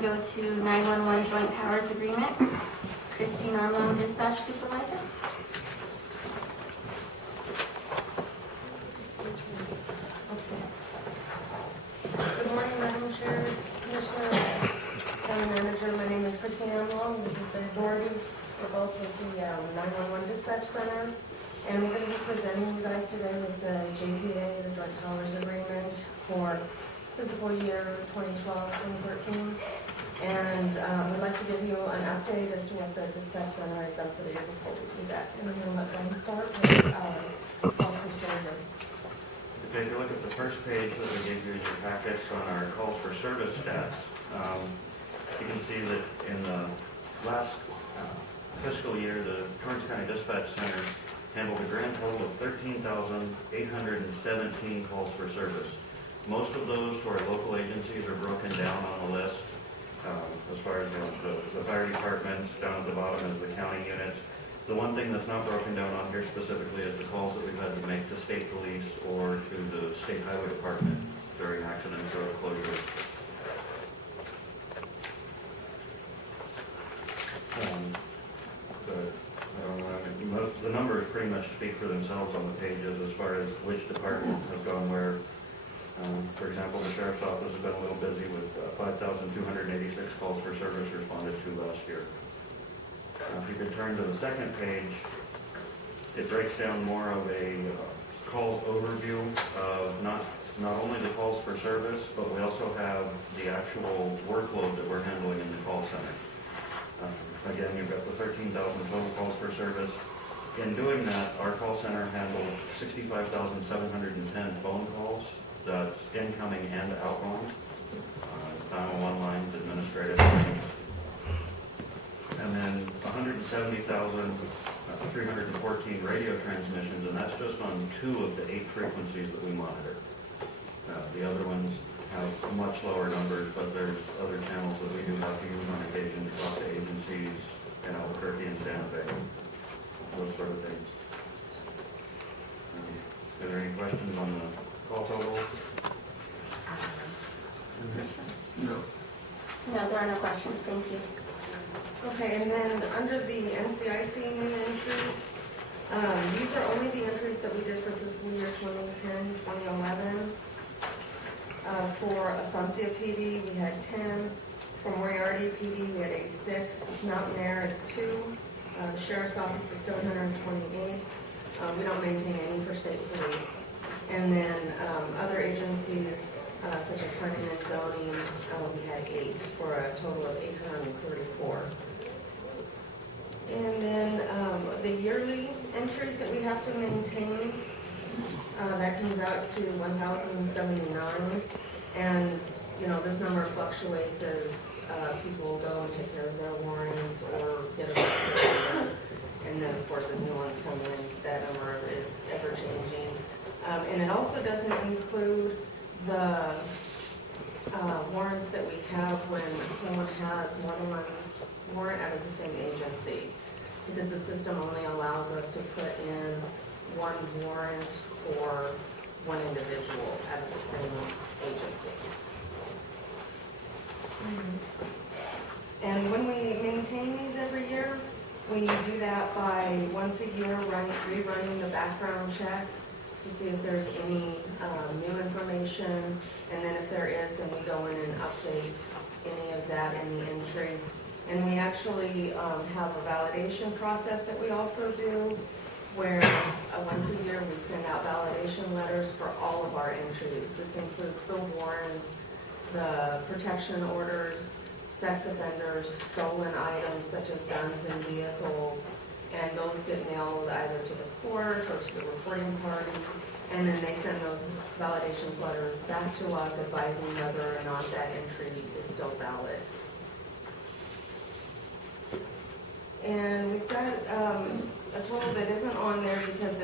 we go to 911 Joint Powers Agreement. Christine Armstrong, Dispatch Supervisor. Good morning, Madam Chair, Commissioner, County Manager. My name is Christine Armstrong. This is the authority for both of the 911 Dispatch Center. And we're going to be presenting you guys today with the JPA, the Joint Powers Agreement for fiscal year 2012-2013. And we'd like to give you an update as to what the Dispatch Center has done for the year before we do that. And we're going to let them start with calls for service. Okay, if you look at the first page that we gave you in your packets on our calls for service stats, you can see that in the last fiscal year, the Torrance County Dispatch Center handled a grand total of 13,817 calls for service. Most of those to our local agencies are broken down on the list. As far as the fire department, down at the bottom is the county unit. The one thing that's not broken down on here specifically is the calls that we've had to make to state police or to the state highway department during accidents or closures. The numbers pretty much speak for themselves on the pages as far as which department has gone where. For example, the Sheriff's Office has been a little busy with 5,286 calls for service responded to last year. If you could turn to the second page, it breaks down more of a calls overview of not only the calls for service, but we also have the actual workload that we're handling in the call center. Again, you've got the 13,000 total calls for service. In doing that, our call center handled 65,710 phone calls. That's incoming and outgoing. 911 lines, administrative lines. And then 170,314 radio transmissions, and that's just on 2 of the 8 frequencies that we monitor. The other ones have much lower numbers, but there's other channels that we do have to use on occasion to talk to agencies in Albuquerque and Santa Fe, those sort of things. Are there any questions on the call total? No, there are no questions. Thank you. Okay, and then under the NCIC new entries, these are only the entries that we did for fiscal year 2010-2011. For Estancia PD, we had 10. For Moriarty PD, we had 86. Mountain Air is 2. The Sheriff's Office is 728. We don't maintain any for state police. And then other agencies, such as planning and zoning, we had 8 for a total of 834. And then the yearly entries that we have to maintain, that comes out to 1,079. And, you know, this number fluctuates as people will go and take care of their warrants or get a record. And then, of course, as new ones come in, that number is ever changing. And it also doesn't include the warrants that we have when someone has more than one warrant out of the same agency, because the system only allows us to put in one warrant for one individual out of the same agency. And when we maintain these every year, we do that by once a year rerunning the background check to see if there's any new information, and then if there is, then we go in and update any of that in the entry. And we actually have a validation process that we also do, where once a year we send out validation letters for all of our entries. This includes the warrants, the protection orders, sex offenders, stolen items such as guns and vehicles, and those get mailed either to the court or to the reporting party, and then they send those validations letters back to us advising whether or not that entry is still valid. And we've got a total that isn't on there because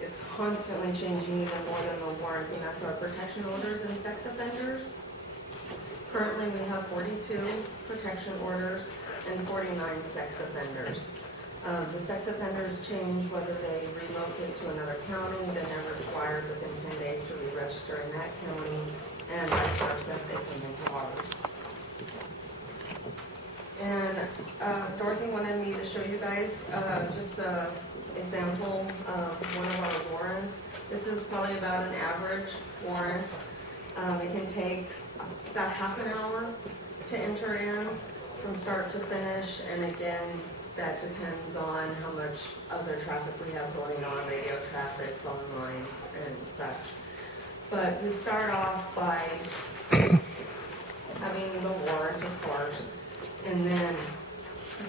it's constantly changing even more than the warrants, and that's our protection orders and sex offenders. Currently we have 42 protection orders and 49 sex offenders. The sex offenders change whether they relocate to another county. They're required within 10 days to re-register in that county, and vice versa if they come into ours. guys, just a example of one of our warrants. This is probably about an average warrant. It can take about half an hour to enter in from start to finish, and again, that depends on how much other traffic we have going on, radio traffic, phone lines, and such. But we start off by having the warrant, of course, and then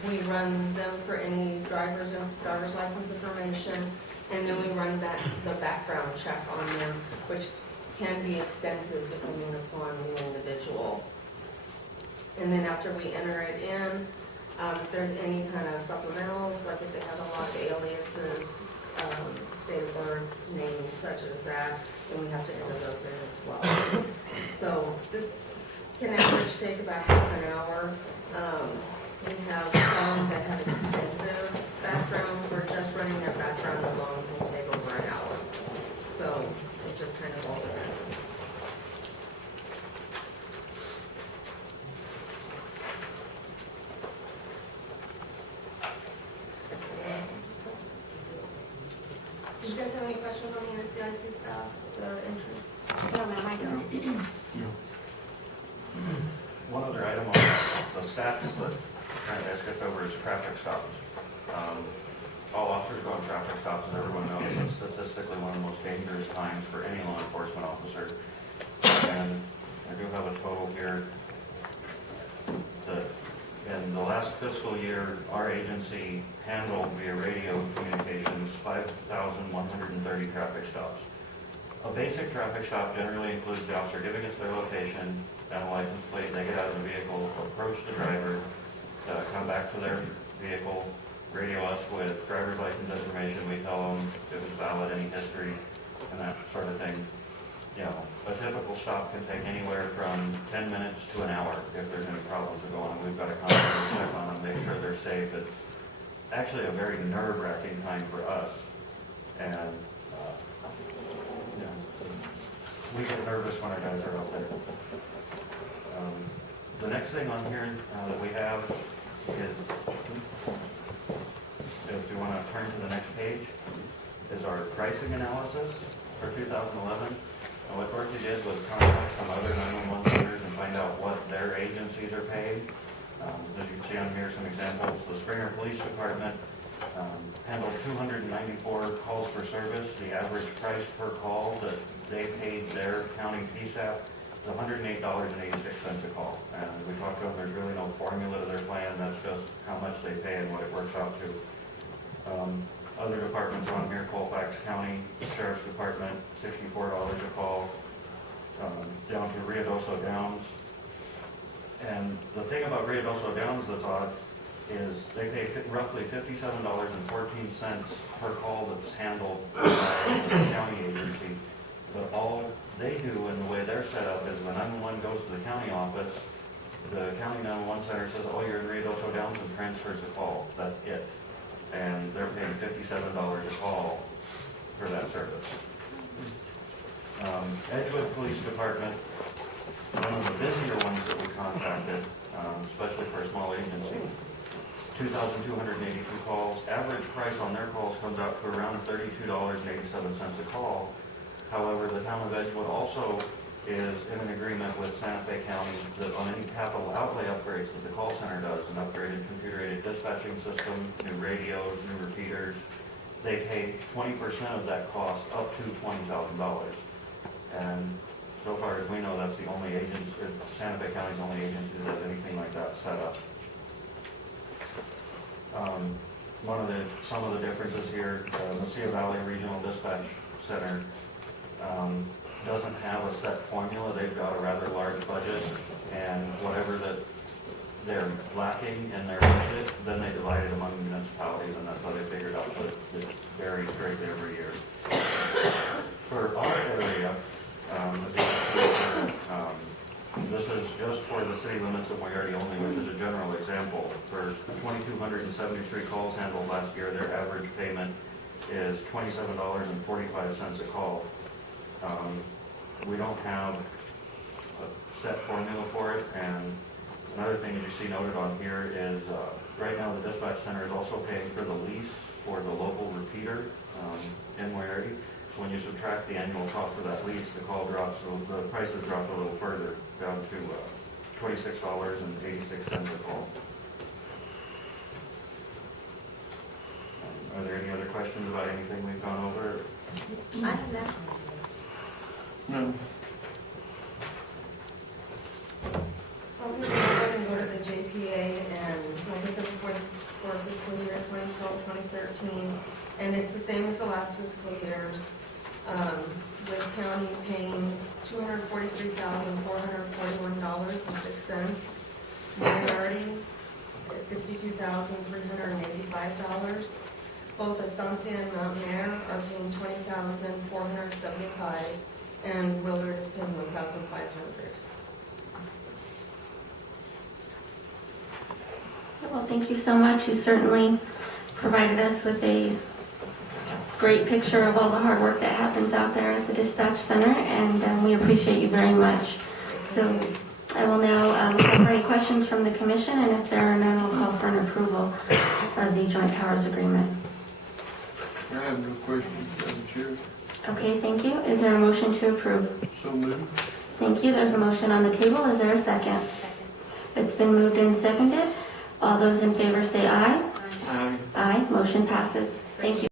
we run them for any driver's license information, and then we run the background check on them, which can be extensive depending upon the individual. And then after we enter it in, if there's any kind of supplementals, like if they have a lot of aliases, date of births, names such as that, then we have to enter those in as well. So this can average take about half an hour. We have some that have extensive backgrounds, where just running their background alone can take over an hour. So it just kind of all depends. Do you guys have any questions on the NCIC stuff, the interest? No, ma'am, I don't. One other item on the stats that kind of skipped over is traffic stops. All officers go on traffic stops, as everyone knows, it's statistically one of the most dangerous times for any law enforcement officer. And I do have a total here. In the last fiscal year, our agency handled via radio communications 5,130 traffic stops. A basic traffic stop generally includes the officer giving us their location and a license plate. They get out of the vehicle, approach the driver, come back to their vehicle, radio us with driver's license information. We tell them if it's valid, any history, and that sort of thing. You know, a typical stop can take anywhere from 10 minutes to an hour if there's any problems that go on. We've got to constantly check on them, make sure they're safe. It's actually a very nerve-wracking time for us. And, you know, we get nervous when our guys are out there. The next thing on here that we have is, if you want to turn to the next page, is our pricing analysis for 2011. And what Dorothy did was contact some other 911 centers and find out what their agencies are paying. As you can see on here, some examples. The Springer Police Department handled 294 calls for service. The average price per call that they paid their county PSAP is $108.86 a call. And we talked about there's really no formula to their plan. That's just how much they pay and what it works out to. Other departments on here, Colfax County Sheriff's Department, $64 a call, down to Ruidoso Downs. And the thing about Ruidoso Downs that's odd is they pay roughly $57.14 per call that's handled by the county agency. But all they do and the way they're set up is the 911 goes to the county office, the county 911 center says, oh, you're in Ruidoso Downs, and transfers the call. That's it. And they're paying $57 a call for that service. Edgewood Police Department, one of the busier ones that we contacted, especially for a small agency, 2,282 calls. Average price on their calls comes out to around $32.87 a call. However, the town of Edgewood also is in an agreement with Santa Fe County that on any capital outlay upgrades that the call center does, an upgraded computer-aided dispatching system, new radios, new repeaters, they pay 20% of that cost up to $20,000. And so far as we know, that's the only agency, Santa Fe County's only agency that has anything like that set up. Some of the differences here, the Mesilla Valley Regional Dispatch Center doesn't have a set formula. They've got a rather large budget, and whatever that they're lacking in their budget, then they divide it among municipalities, and that's how they figured out that it varies greatly every year. For our area, this is just for the city limits of Moriarty only, which is a general example. For 2,273 calls handled last year, their average payment is $27.45 a call. We don't have a set formula for it, and another thing that you see noted on here is, right now the dispatch center is also paying for the lease for the local repeater in Waiarty. So when you subtract the annual cost of that lease, the call drops, so the prices drop a little further, down to $26.86 a call. Are there any other questions about anything we've gone over? I have that. No. Okay, we'll go ahead and go to the JPA, and like I said before, this for fiscal year 2012, 2013, and it's the same as the last fiscal years, with county paying $243,441.06, minority at $62,385. Both Estancia and Mount Air are paying $20,475, and Willard is paying $1,500. Well, thank you so much. You certainly provided us with a great picture of all the hard work that happens out there at the dispatch center, and we appreciate you very much. So I will now call for any questions from the commission, and if there are none, I'll call for an approval of the joint powers agreement. I have no questions, Madam Chair. Okay, thank you. Is there a motion to approve? So moved. Thank you. There's a motion on the table. Is there a second? It's been moved and seconded. All those in favor say aye. Aye. Aye. Motion passes. Thank you.